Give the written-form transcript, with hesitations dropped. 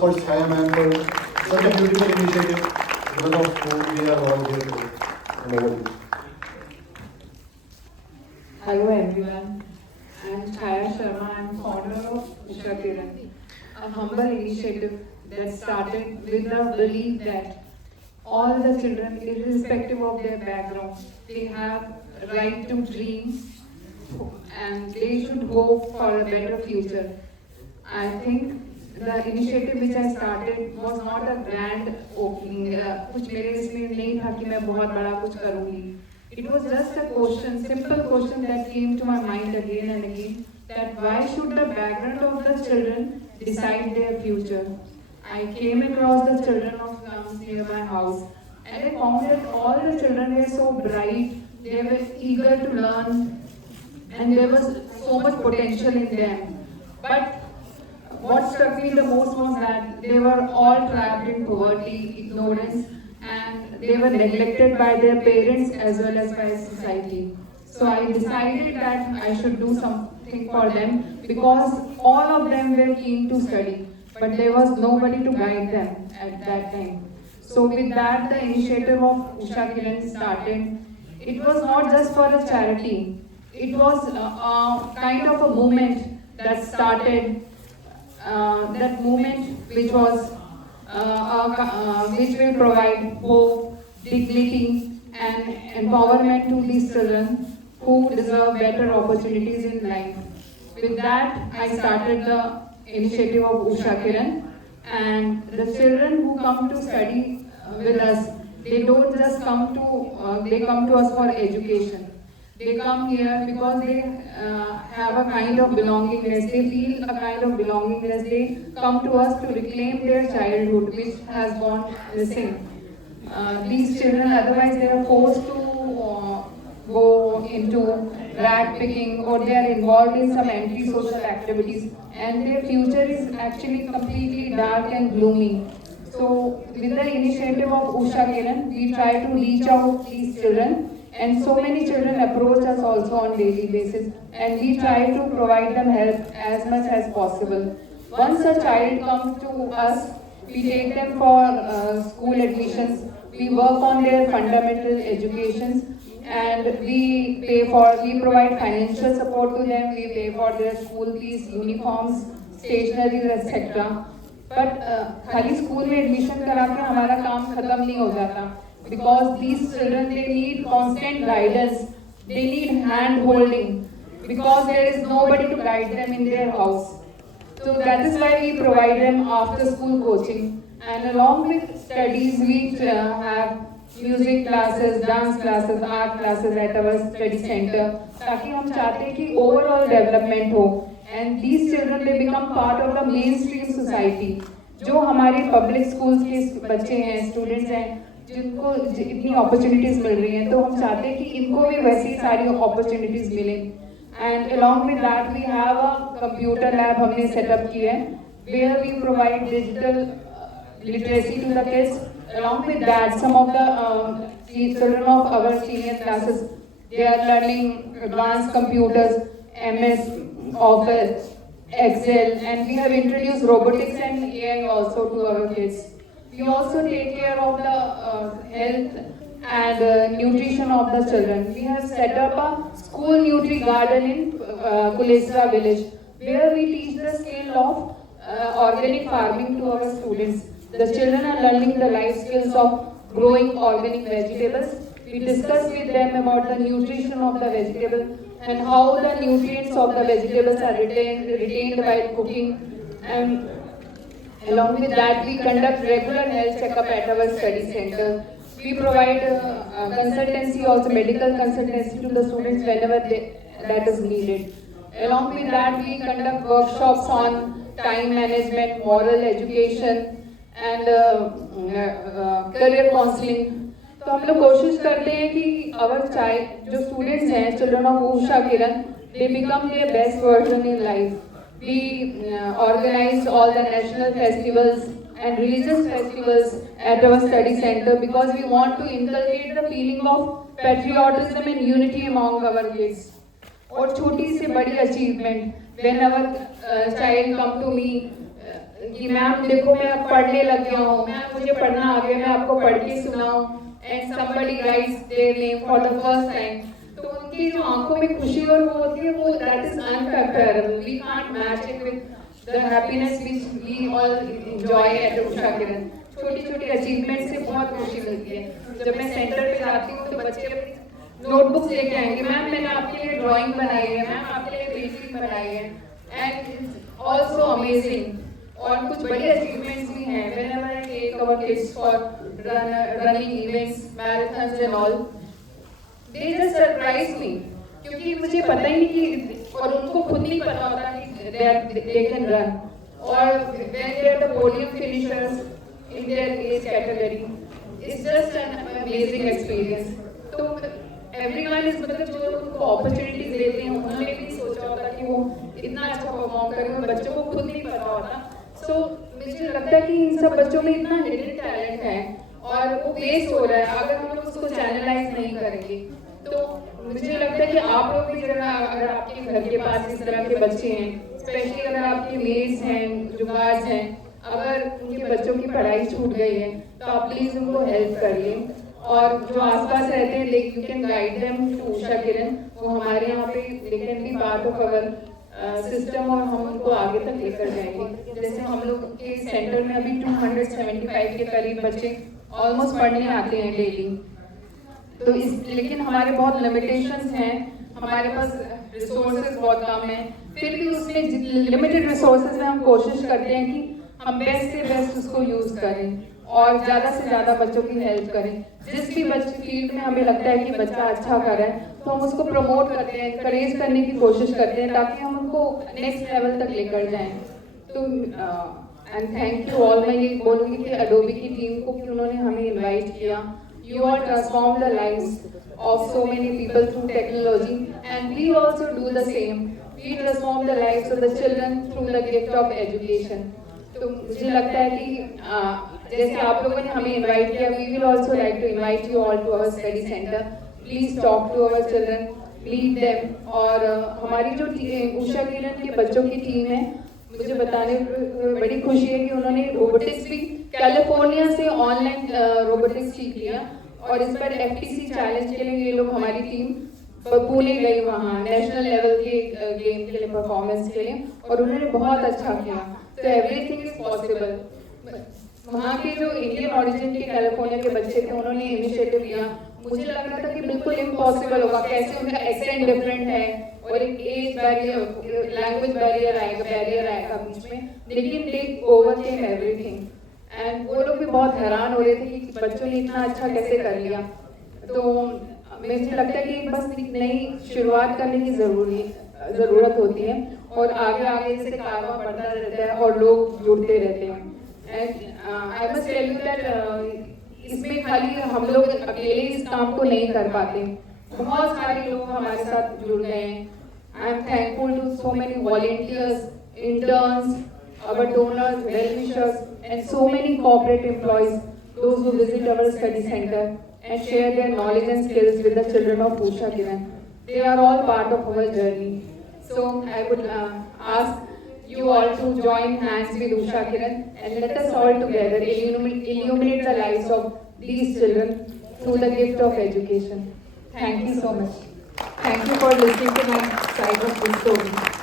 for Chaya ma'am for such a beautiful initiative because of whom we are all here today. And over to you. Hello everyone, I am Chaya Sharma. I am founder of Usha Kiran, a humble initiative that started with the belief that all the children, irrespective of their background, they have right to dream and they should hope for a better future. I think the initiative which I started was not a grand opening. कुछ मेरे इसमें नहीं था कि मैं बहुत बड़ा कुछ करूँगी. It was just a question, simple question that came to my mind again and again, that why should the background of the children decide their future? I came across the children of slums near my house, and I found that all the children were so bright, they were eager to learn, and there was so much potential in them. But what struck me the most was that they were all trapped in poverty, ignorance, and they were neglected by their parents as well as by society. So I decided that I should do something for them because all of them were keen to study, but there was nobody to guide them at that time. So with that, the initiative of Usha Kiran started. It was not just for a charity. It was a kind of a movement that started. That movement which was which will provide hope, dignity, and empowerment to these children who deserve better opportunities in life. With that, I started the initiative of Usha Kiran, and the children who come to study with us, they don't just come to they come to us for education. They come here because they have a kind of belongingness. They feel a kind of belongingness. They come to us to reclaim their childhood, which has gone missing. These children, otherwise, they are forced to go into rag picking, or they are involved in some anti-social activities, and their future is actually completely dark and gloomy. So, with the initiative of Usha Kiran, we try to reach out these children. And so many children approach us also on daily basis, and we try to provide them help as much as possible. Once a child comes to us, we take them for school admissions, we work on their fundamental educations, and we provide financial support to them, we pay for their school fees, uniforms, stationery, etc. But खाली school में admission करा के हमारा काम खत्म नहीं हो जाता. Because these children, they need constant guidance, they need hand holding, because there is nobody to guide them in their house. So that is why we provide them after school coaching, and along with studies we have music classes, dance classes, art classes at our study center, ताकि हम चाहते हैं कि overall development हो, and these children they become part of the mainstream society. जो हमारे public schools के बच्चे हैं, students हैं, जिनको इतनी अपॉर्चुनिटीज मिल रही हैं, तो हम चाहते हैं कि इनको भी वैसी सारी अपॉर्चुनिटीज मिलें. And along with that we have a computer lab हमने सेटअप किया है, where we provide digital literacy to the kids. Along with that some of the children of our senior classes, they are learning advance computers, MS Office, Excel, and we have introduced robotics and AI also to our kids. We also take care of the health and nutrition of the children. We have set up a school nutri garden in Kulesra village, where we teach the skill of organic farming to our students. The children are learning the life skills of growing organic vegetables. We discuss with them about the nutrition of the vegetable and how the nutrients of the vegetables are retained while cooking. And along with that, we conduct regular health checkup at our study center. We provide consultancy, also medical consultancy to the students whenever that is needed. Along with that, we conduct workshops on time management, moral education, and career counseling. तो हम लोग कोशिश करते हैं कि our child, जो students हैं, children of Usha Kiran, they become their best version in life. We organize all the national festivals and religious festivals at our study center because we want to inculcate the feeling of patriotism and unity among our kids. और छोटी से बड़ी achievement, when our child come to me कि ma'am देखो मैं अब पढ़ने लग गया हूँ, मैम मुझे पढ़ना आ गया, मैं आपको पढ़ के सुनाऊँ, and somebody writes their name for the first time, तो उनकी जो आंखों में खुशी और वो होती है, वो that is uncomparable. We can't match it with the happiness which we all enjoy at Usha Kiran. छोटी छोटी अचीवमेंट से बहुत खुशी मिलती है। जब मैं सेंटर पे जाती हूँ तो बच्चे अपनी नोटबुक्स लेके आएंगे, मैम मैंने आपके लिए ड्राइंग बनाई है, मैम आपके लिए पेंटिंग बनाई है, एंड इट्स ऑल्सो अमेजिंग। और कुछ बड़ी अचीवमेंट्स भी हैं। Whenever I take our kids for running events, marathons and all, they just surprise me, क्योंकि मुझे पता ही नहीं कि, और उनको खुद नहीं पता होता कि they can run, और when they are the podium finishers in their age category, it's just an amazing experience. तो everyone is, मतलब जो उनको opportunities देते हैं, उन्होंने भी सोचा होता कि वो इतना अच्छा परफॉर्म करेंगे, बच्चों को खुद नहीं पता होता। So मुझे लगता है कि इन सब बच्चों में इतना हिडन टैलेंट है और वो वेस्ट हो रहा है अगर हम लोग उसको चैनलाइज नहीं करेंगे। तो मुझे लगता है कि आप लोग भी जरा, अगर आपके घर के पास इस तरह के बच्चे हैं, स्पेशली अगर आपके मेड्स हैं, जुगार्स हैं, अगर उनके बच्चों की पढ़ाई छूट गई है तो आप प्लीज़ उनको हेल्प करिए, और जो आसपास रहते हैं you can guide them to Usha Kiran. वो हमारे यहाँ पे they can be part of our system और हम उनको आगे तक लेकर जाएंगे। जैसे हम लोग के सेंटर में अभी 275 के करीब बच्चे ऑलमोस्ट पढ़ने आते हैं डेली, तो लेकिन हमारे बहुत लिमिटेशंस हैं, हमारे पास रिसोर्सेज बहुत कम हैं, फिर भी उसमें लिमिटेड रिसोर्सेज में हम कोशिश करते हैं कि हम बेस्ट से बेस्ट उसको यूज़ करें और ज़्यादा से ज़्यादा बच्चों की हेल्प करें। जिस भी बच्चे फील्ड में हमें लगता है कि बच्चा अच्छा कर रहा है तो हम उसको प्रमोट करते हैं, encourage करने की कोशिश करते हैं ताकि हम उनको नेक्स्ट लेवल तक लेकर जाएं। तो एंड थैंक यू ऑल, मैं ये बोलूँगी कि अडोबी की टीम को कि उन्होंने हमें इन्वाइट किया। You all transform the lives of so many people through technology, and we also do the same. We transform the lives of the children through the gift of education. तो मुझे लगता है कि जैसे आप लोगों ने हमें इनवाइट किया, we will also like to invite you all to our study center. Please talk to our children, lead them. और हमारी जो उषा किरण के बच्चों की टीम है, मुझे बताने में बड़ी खुशी है कि उन्होंने रोबोटिक्स भी कैलिफोर्निया से ऑनलाइन रोबोटिक्स सीख लिया, और इस पर FTC चैलेंज के लिए ये लोग हमारी टीम पुणे गई वहाँ नेशनल लेवल के गेम के लिए, परफॉर्मेंस के लिए, और उन्होंने बहुत अच्छा किया। तो एवरीथिंग इज पॉसिबल। वहाँ के जो इंडियन ओरिजिन के कैलिफोर्निया के बच्चे थे, उन्होंने इनिशिएटिव लिया। मुझे लग रहा था कि बिल्कुल इम्पॉसिबल होगा, कैसे उनका एक्सेंट डिफरेंट है और एक एज बैरियर, लैंग्वेज बैरियर आएगा बीच में, लेकिन दे ओवरकेम एवरीथिंग। एंड वो लोग भी बहुत हैरान हो रहे थे कि बच्चों ने इतना अच्छा कैसे कर लिया। तो मुझे लगता है कि बस नई शुरुआत करने की ज़रूरत होती है, और आगे आगे से कारवां बढ़ता रहता है और लोग जुड़ते रहते हैं। And I must tell you that इसमें खाली हम लोग अकेले इस काम को नहीं कर पाते, बहुत सारे लोग हमारे साथ जुड़ गए हैं। I am thankful to so many volunteers, interns, our donors, well-wishers, and so many corporate employees, those who visit our study center and share their knowledge and skills with the children of Usha Kiran. They are all part of our journey. So I would ask you all to join hands with Usha Kiran and let us all together illuminate the lives of these children through the gift of education. Thank you so much. Thank you for listening to my side of this story.